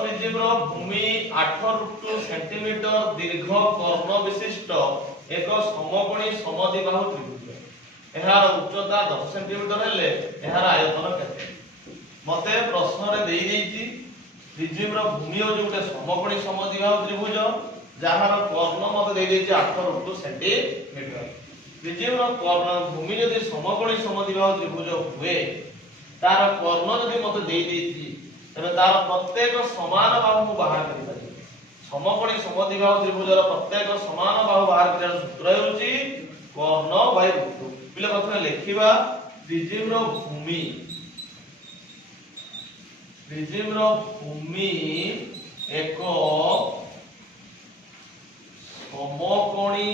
ପ୍ରିଜିମର ଭୂମି 8 ରୁ ସେଣ୍ଟିମିଟର ଦୀର୍ଘ କର୍ଣ୍ଣ ବିଶିଷ୍ଟ ଏକ ସମକୋଣୀ ସମଦ୍ୱିବାହୁ ତ୍ରିଭୁଜ। ଏହାର ଉଚ୍ଚତା 10 ସେଣ୍ଟିମିଟର ହେଲେ ଏହାର ଆୟତନ କେତେ? ମତେ ପ୍ରଶ୍ନରେ ଦେଇ ଦେଇଛି ପ୍ରିଜିମର ଭୂମି ହେଉଛି ଗୋଟେ ସମକୋଣୀ ସମଦ୍ୱିବାହୁ ତ୍ରିଭୁଜ ଯାହାର କର୍ଣ୍ଣ ମତେ ଦେଇ ଦେଇଛି 8 ରୁ 2 ସେଣ୍ଟିମିଟର। ପ୍ରିଜିମର କର୍ଣ୍ଣ ଭୂମି ଯଦି ସମକୋଣୀ ସମଦ୍ୱିବାହୁ ତ୍ରିଭୁଜ ହୁଏ ତାର କର୍ଣ୍ଣ ଯଦି ମତେ ଦେଇ ଦେଇଛି ତେବେ ତାର ପ୍ରତ୍ୟେକ ସମାନ ବାହୁ ମୁଁ ବାହାର କରିପାରିବି। ସମକୋଣୀ ସମଦ୍ୱିବାହୁ ତ୍ରିଭୁଜର ପ୍ରତ୍ୟେକ ସମାନ ବାହୁ ବାହାର କରିବାର ସୂତ୍ର ହେଉଛି କର୍ଣ୍ଣ ବାଇ √2। ପିଲେ ପ୍ରଥମେ ଲେଖିବା ପ୍ରିଜିମର ଭୂମି ଏକ ସମକୋଣୀ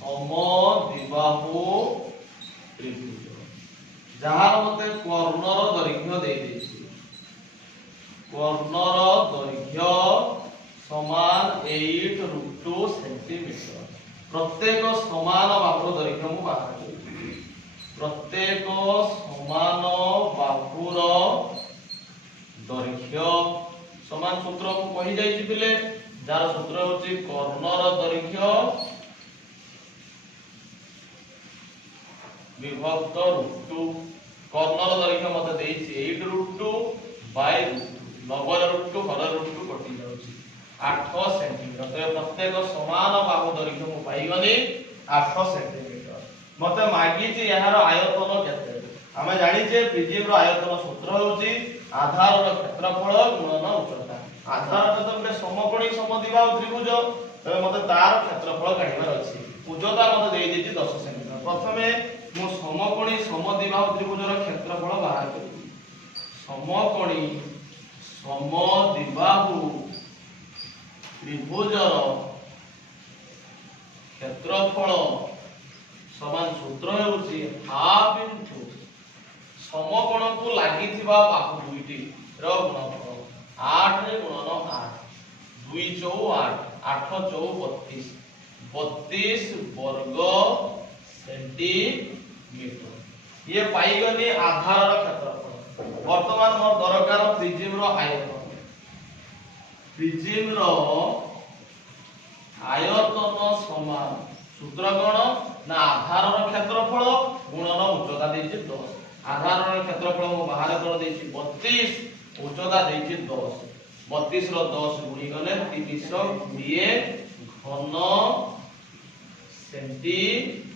ସମଦ୍ୱିବାହୁ ତ୍ରିଭୁଜ ଯାହାର ମତେ କର୍ଣ୍ଣର ଦୈର୍ଘ୍ୟ ଦେଇ ଦେଇଛି। କର୍ଣ୍ଣର ଦୈର୍ଘ୍ୟ ସମାନ 8 √ 2 ସେଣ୍ଟିମିଟର। ପ୍ରତ୍ୟେକ ସମାନ ବାହୁର ଦୈର୍ଘ୍ୟ ମୁଁ ବାହାର କରିବି। ପ୍ରତ୍ୟେକ ସମାନ ବାହୁର ଦୈର୍ଘ୍ୟ ସମାନ ସୂତ୍ର ମୁଁ କହି ଯାଇଛି ପିଲେ ଯାର ସୂତ୍ର ହେଉଛି କର୍ଣ୍ଣର ଦୈର୍ଘ୍ୟ विभक्त √2। कर्ण दैर्घ्य मत 8 √2 बाय √2 9 √2 हर √2 कटि जाउछि 8 सेंटीमीटर। तो प्रत्येक समान बाहु दैर्घ्य मु पाइगनी 8 सेंटीमीटर। मते मागी छि यार आयतन केते? हमें जानि छे प्रिजिम रो आयतन सूत्र होछि आधार रो क्षेत्रफल गुणन उच्चता। आधार तो गोटे समकोणी समद्विबाहु त्रिभुज तबे मते तार क्षेत्रफल काढिबार अछि। उच्चता मते देइ दिछि 10 सेंटीमीटर। प्रथमे मु समकोणी समद्विबाहु त्रिभुजर क्षेत्रफल बाहर करिबि। समकोणी समद्विबाहु त्रिभुजर क्षेत्रफल समान सूत्र हेउछि हाफ इनटू समकोण को लागिथिबा बाहु दुईटी रो गुणनफल 8 रे गुणन 8 2 4 8 8 4 32 32 वर्ग सेंटीमीटर। ये पाइगनी आधार क्षेत्रफल। वर्तमान मोर दरकार प्रिजिम रो आयतन। प्रिजिम रो आयतन समान सूत्र कोन ना आधार रो क्षेत्रफल गुणन उच्चता देछि 10। आधार रो क्षेत्रफल मो बाहर कर देछि 32 उच्चता देछि 10। 32 रो 10 गुणी गले 320 घन सेंटीमीटर